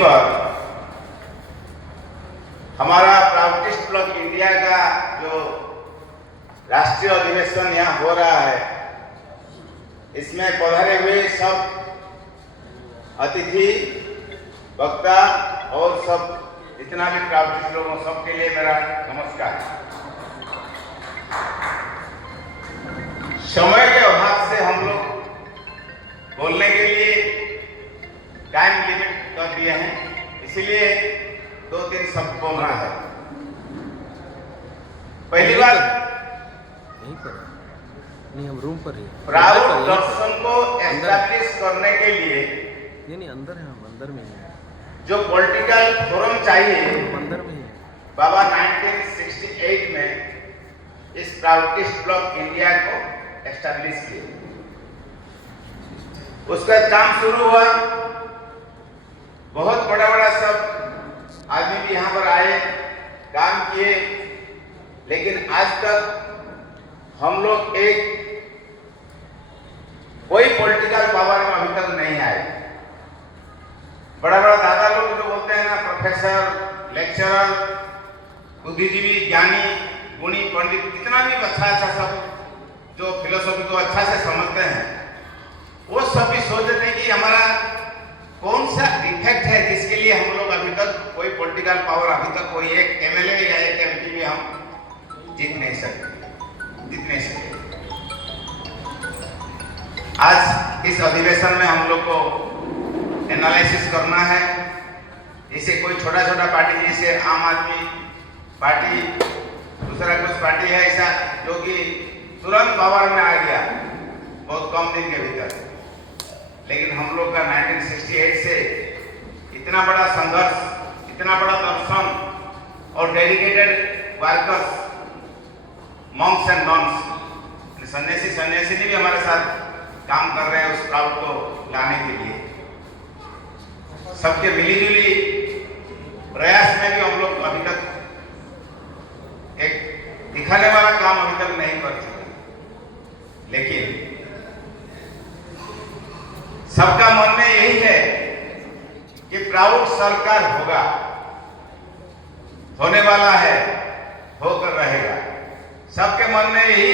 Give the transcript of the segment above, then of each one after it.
पर हमारा प्राउडिस्ट block India का जो राष्ट्रीय अधिवेशन यहाँ हो रहा है, इसमें पधारे हुए सब अतिथि, वक्ता और सब जितना भी प्राउडिस्ट लोगों सबके लिए मेरा नमस्कार। समय के अभाव से हम लोग बोलने के लिए टाइम लिमिट कर दिए हैं, इसीलिए 2-3 शब्द बोलना है। पहली बात, यहीं पर नहीं, हम रूम पर ही प्राउड दर्शन को एस्टैब्लिश करने के लिए नहीं अंदर है, हम अंदर में ही है। जो पॉलिटिकल फोरम चाहिए, अंदर में ही है। बाबा 1968 में इस प्राउडिस्ट ब्लॉक इंडिया को एस्टैब्लिश किए। उसका काम शुरू हुआ, बहुत बड़ा बड़ा सब आदमी भी यहाँ पर आए, काम किए, लेकिन आज तक हम लोग कोई पॉलिटिकल पावर में अभी तक नहीं आए। बड़ा बड़ा दादा लोग जो बोलते हैं ना, प्रोफेसर, लेक्चरर, बुद्धिजीवी, ज्ञानी, गुणी, पंडित, कितना भी अच्छा सब जो फिलोसॉफी को अच्छा से समझते हैं, वो सब भी सोचते हैं कि हमारा कौन सा डिफेक्ट है जिसके लिए हम लोग अभी तक कोई पॉलिटिकल पावर, अभी तक कोई एक एमएलए या एक एमपी भी हम जीत नहीं सके। आज इस अधिवेशन में हम लोग को एनालिसिस करना है। जैसे कोई छोटा छोटा पार्टी, जैसे आम आदमी पार्टी, दूसरा कुछ पार्टी है ऐसा जो कि तुरंत पावर में आ गया बहुत कम दिन के भीतर, लेकिन हम लोग का 1968 से इतना बड़ा संघर्ष, इतना बड़ा दर्शन और डेडिकेटेड वर्कर्स, मॉन्क्स एंड नॉन्स, सन्यासी भी हमारे साथ काम कर रहे हैं उस प्राउड को लाने के लिए। सबके मिलीजुली प्रयास में भी हम लोग अभी तक एक दिखाने वाला काम अभी तक नहीं कर सके, लेकिन सबका मन में यही है कि प्राउड सरकार होगा, होने वाला है, होकर रहेगा। सबके मन में यही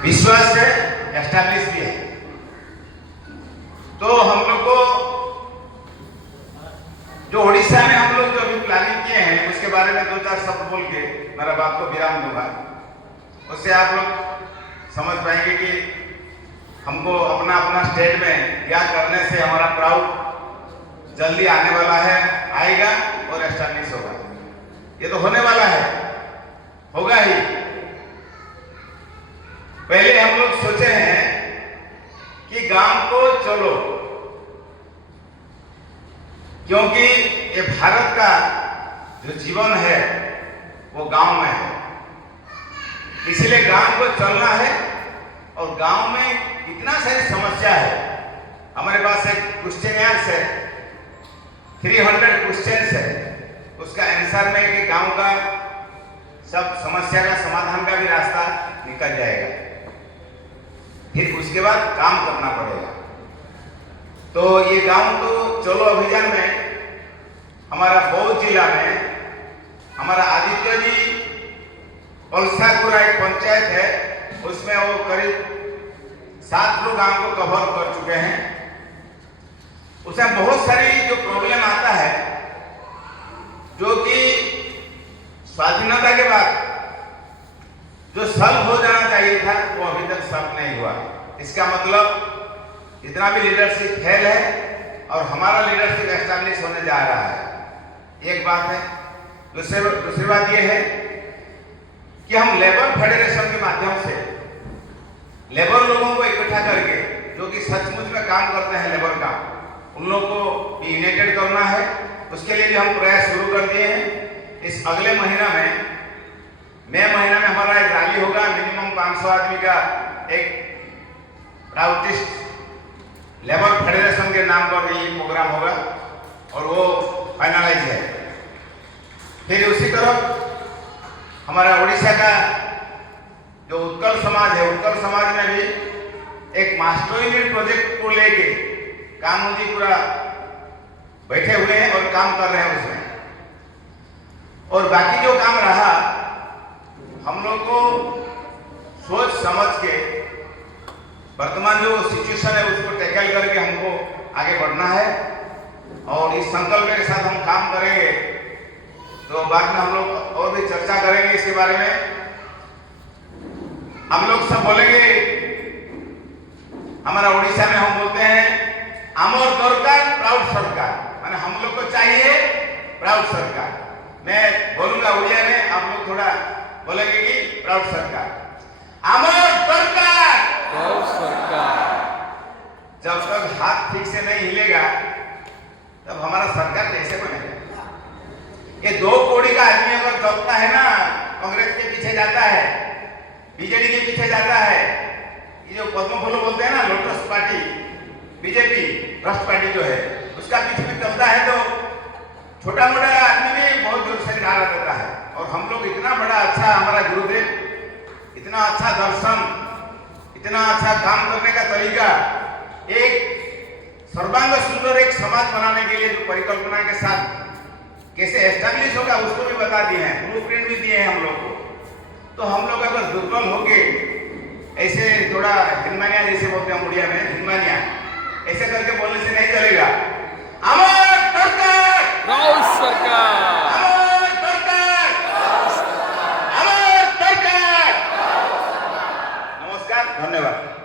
विश्वास है, एस्टैब्लिश भी है। तो हम लोग को जो उड़ीसा में हम लोग जो अभी प्लानिंग किए हैं, उसके बारे में 2-4 शब्द बोल के मेरा बात को विराम दूंगा। उससे आप लोग समझ पाएंगे कि हमको अपना अपना स्टेट में क्या करने से हमारा प्राउड जल्दी आने वाला है, आएगा और एस्टैब्लिश होगा। ये तो होने वाला है, होगा ही। पहले हम लोग सोचे हैं कि गांव को चलो, क्योंकि ये भारत का जो जीवन है वो गांव में है, इसलिए गांव को चलना है। और गांव में इतना सारी समस्या है, हमारे पास एक क्वेश्चनियर्स है, 300 क्वेश्चंस है, उसका आंसर में कि गांव का सब समस्या का समाधान का भी रास्ता निकल जाएगा। फिर उसके बाद काम करना पड़ेगा। तो ये गांव तो चलो अभियान में हमारा बौद्ध जिला में हमारा आदित्य जी पलसापुरा एक पंचायत है, उसमें वो करीब 7 गांव को कवर कर चुके हैं। उसमें बहुत सारी जो प्रॉब्लम आता है, जो कि स्वाधीनता के बाद जो सॉल्व हो जाना चाहिए था, वो अभी तक सॉल्व नहीं हुआ। इसका मतलब जितना भी लीडरशिप फेल है और हमारा लीडरशिप एस्टैब्लिश होने जा रहा है, एक बात है। दूसरी बात ये है कि हम लेबर फेडरेशन के माध्यम से लेबर लोगों को इकट्ठा करके, जो कि सचमुच में काम करते हैं लेबर का, उन लोगों को भी यूनाइटेड करना है। उसके लिए भी हम प्रयास शुरू कर दिए हैं। इस अगले महीना में, मई महीना में हमारा एक रैली होगा, मिनिमम 500 आदमी का एक प्राउडिस्ट लेबर फेडरेशन के नाम पर ये प्रोग्राम होगा और वो फाइनलाइज है। फिर उसी तरफ हमारा उड़ीसा का जो उत्कल समाज है, उत्कल समाज में भी एक मास्टर यूनिट प्रोजेक्ट को लेके कानून जी पूरा बैठे हुए हैं और काम कर रहे हैं उसमें। और बाकी जो काम रहा हम लोग को सोच समझ के वर्तमान जो सिचुएशन है उसको टैकल करके हमको आगे बढ़ना है और इस संकल्प के साथ हम काम करेंगे। तो बाद में हम लोग और भी चर्चा करेंगे इसके बारे में। हम लोग सब बोलेंगे, हमारा उड़ीसा में हम बोलते हैं आमोर दरकार प्राउड सरकार, माने हम लोग को चाहिए प्राउड सरकार। मैं बोलूंगा उड़िया में, आप लोग थोड़ा बोलेंगे कि प्राउड सरकार, आमोर दरकार प्राउड सरकार। जब तक हाथ ठीक से नहीं हिलेगा तब हमारा सरकार कैसे बनेगा? ये 2 कौड़ी का आदमी अगर चलता है ना, कांग्रेस के पीछे जाता है, बीजेडी के पीछे जाता है, ये जो पद्म फूल बोलते हैं ना, lotus party, BJP trust party जो है, उसका पीछे भी चलता है तो छोटा मोटा आदमी भी बहुत जोर से नारा देता है। और हम लोग इतना बड़ा अच्छा, हमारा गुरुदेव इतना अच्छा दर्शन, इतना अच्छा काम करने का तरीका, एक सर्वांग सुंदर एक समाज बनाने के लिए जो परिकल्पना के साथ कैसे एस्टेब्लिश होगा उसको भी बता दिए हैं, ब्लूप्रिंट भी दिए हैं हम लोग को। तो हम लोग अगर दुर्बल हो गए, ऐसे थोड़ा हिनमानिया जैसे बोलते हैं उड़िया में, हिनमानिया ऐसे करके बोलने से नहीं चलेगा।